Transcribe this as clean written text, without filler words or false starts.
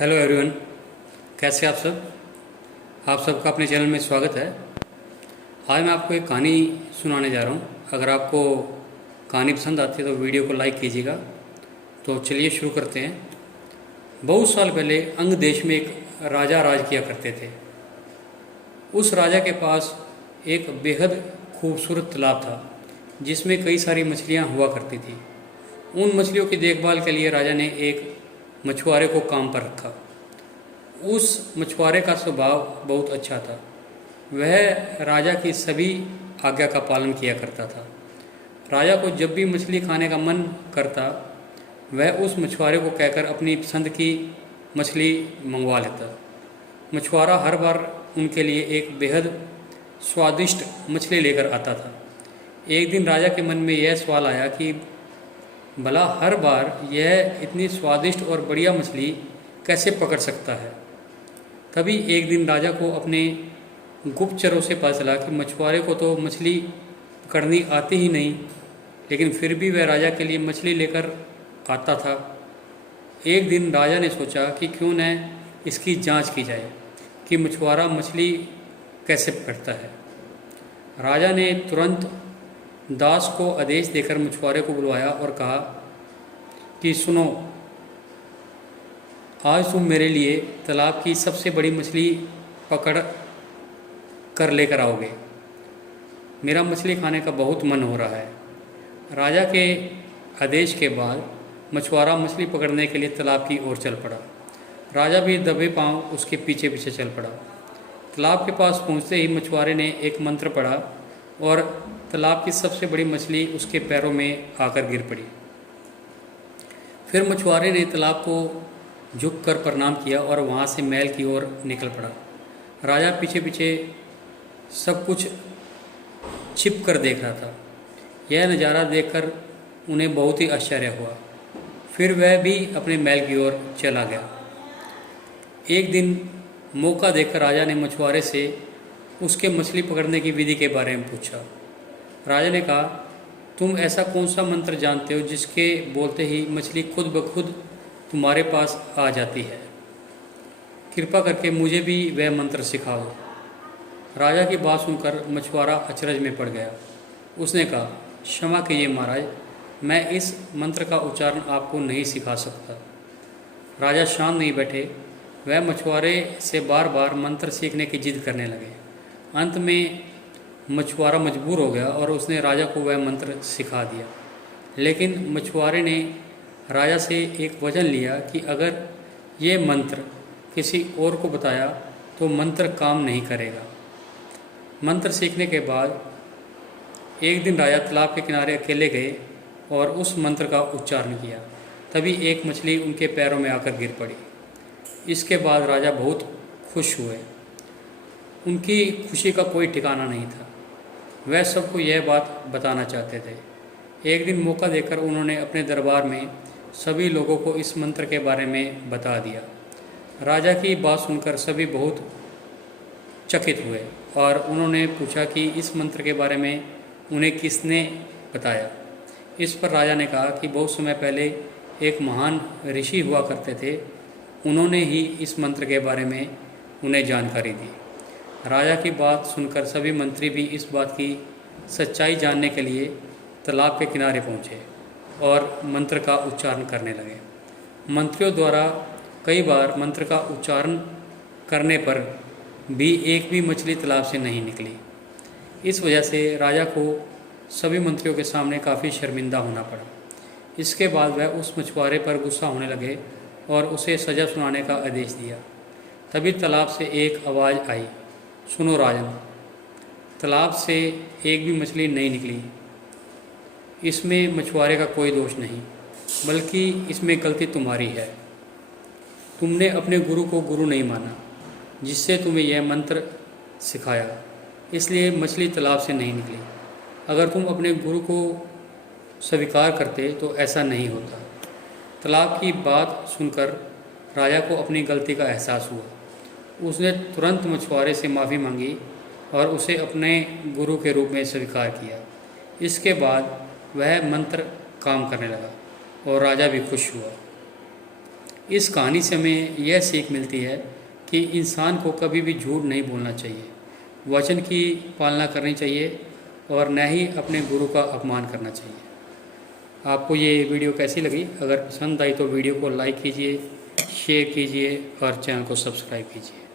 Hello everyone, कैसे आप सब। आप सबका अपने चैनल में स्वागत है। आज मैं आपको एक कहानी सुनाने जा रहा हूँ। अगर आपको कहानी पसंद आती है तो वीडियो को लाइक कीजिएगा। तो चलिए शुरू करते हैं। बहुत साल पहले अंग देश में एक राजा राज किया करते थे। उस राजा के पास एक बेहद खूबसूरत तालाब था जिसमें कई सारी मछलियाँ हुआ करती थी। उन मछलियों की देखभाल के लिए राजा ने एक मछुआरे को काम पर रखा। उस मछुआरे का स्वभाव बहुत अच्छा था। वह राजा की सभी आज्ञा का पालन किया करता था। राजा को जब भी मछली खाने का मन करता, वह उस मछुआरे को कहकर अपनी पसंद की मछली मंगवा लेता। मछुआरा हर बार उनके लिए एक बेहद स्वादिष्ट मछली लेकर आता था। एक दिन राजा के मन में यह सवाल आया कि भला हर बार यह इतनी स्वादिष्ट और बढ़िया मछली कैसे पकड़ सकता है। तभी एक दिन राजा को अपने गुप्तचरों से पता चला कि मछुआरे को तो मछली पकड़नी आती ही नहीं, लेकिन फिर भी वह राजा के लिए मछली लेकर आता था। एक दिन राजा ने सोचा कि क्यों न इसकी जांच की जाए कि मछुआरा मछली कैसे पकड़ता है। राजा ने तुरंत दास को आदेश देकर मछुआरे को बुलवाया और कहा कि सुनो, आज तुम मेरे लिए तालाब की सबसे बड़ी मछली पकड़ कर लेकर आओगे। मेरा मछली खाने का बहुत मन हो रहा है। राजा के आदेश के बाद मछुआरा मछली पकड़ने के लिए तालाब की ओर चल पड़ा। राजा भी दबे पांव उसके पीछे पीछे चल पड़ा। तालाब के पास पहुंचते ही मछुआरे ने एक मंत्र पढ़ा और तालाब की सबसे बड़ी मछली उसके पैरों में आकर गिर पड़ी। फिर मछुआरे ने तालाब को झुककर प्रणाम किया और वहाँ से महल की ओर निकल पड़ा। राजा पीछे पीछे सब कुछ छिप कर देख रहा था। यह नज़ारा देखकर उन्हें बहुत ही आश्चर्य हुआ। फिर वह भी अपने महल की ओर चला गया। एक दिन मौका देखकर राजा ने मछुआरे से उसके मछली पकड़ने की विधि के बारे में पूछा। राजा ने कहा, तुम ऐसा कौन सा मंत्र जानते हो जिसके बोलते ही मछली खुद ब खुद तुम्हारे पास आ जाती है? कृपा करके मुझे भी वह मंत्र सिखाओ। राजा की बात सुनकर मछुआरा अचरज में पड़ गया। उसने कहा, क्षमा कीजिए महाराज, मैं इस मंत्र का उच्चारण आपको नहीं सिखा सकता। राजा शांत नहीं बैठे। वह मछुआरे से बार बार मंत्र सीखने की जिद करने लगे। अंत में मछुआरा मजबूर हो गया और उसने राजा को वह मंत्र सिखा दिया। लेकिन मछुआरे ने राजा से एक वचन लिया कि अगर ये मंत्र किसी और को बताया तो मंत्र काम नहीं करेगा। मंत्र सीखने के बाद एक दिन राजा तालाब के किनारे अकेले गए और उस मंत्र का उच्चारण किया। तभी एक मछली उनके पैरों में आकर गिर पड़ी। इसके बाद राजा बहुत खुश हुए। उनकी खुशी का कोई ठिकाना नहीं था। वह सबको यह बात बताना चाहते थे। एक दिन मौका देकर उन्होंने अपने दरबार में सभी लोगों को इस मंत्र के बारे में बता दिया। राजा की बात सुनकर सभी बहुत चकित हुए और उन्होंने पूछा कि इस मंत्र के बारे में उन्हें किसने बताया। इस पर राजा ने कहा कि बहुत समय पहले एक महान ऋषि हुआ करते थे, उन्होंने ही इस मंत्र के बारे में उन्हें जानकारी दी। राजा की बात सुनकर सभी मंत्री भी इस बात की सच्चाई जानने के लिए तालाब के किनारे पहुँचे और मंत्र का उच्चारण करने लगे। मंत्रियों द्वारा कई बार मंत्र का उच्चारण करने पर भी एक भी मछली तालाब से नहीं निकली। इस वजह से राजा को सभी मंत्रियों के सामने काफ़ी शर्मिंदा होना पड़ा। इसके बाद वह उस मछुआरे पर गुस्सा होने लगे और उसे सज़ा सुनाने का आदेश दिया। तभी तालाब से एक आवाज़ आई, सुनो राजन, तालाब से एक भी मछली नहीं निकली। इसमें मछुआरे का कोई दोष नहीं, बल्कि इसमें गलती तुम्हारी है। तुमने अपने गुरु को गुरु नहीं माना जिससे तुम्हें यह मंत्र सिखाया, इसलिए मछली तालाब से नहीं निकली। अगर तुम अपने गुरु को स्वीकार करते तो ऐसा नहीं होता। तालाब की बात सुनकर राजा को अपनी गलती का एहसास हुआ। उसने तुरंत मछुआरे से माफ़ी मांगी और उसे अपने गुरु के रूप में स्वीकार किया। इसके बाद वह मंत्र काम करने लगा और राजा भी खुश हुआ। इस कहानी से हमें यह सीख मिलती है कि इंसान को कभी भी झूठ नहीं बोलना चाहिए, वचन की पालना करनी चाहिए और न ही अपने गुरु का अपमान करना चाहिए। आपको ये वीडियो कैसी लगी? अगर पसंद आई तो वीडियो को लाइक कीजिए, शेयर कीजिए और चैनल को सब्सक्राइब कीजिए।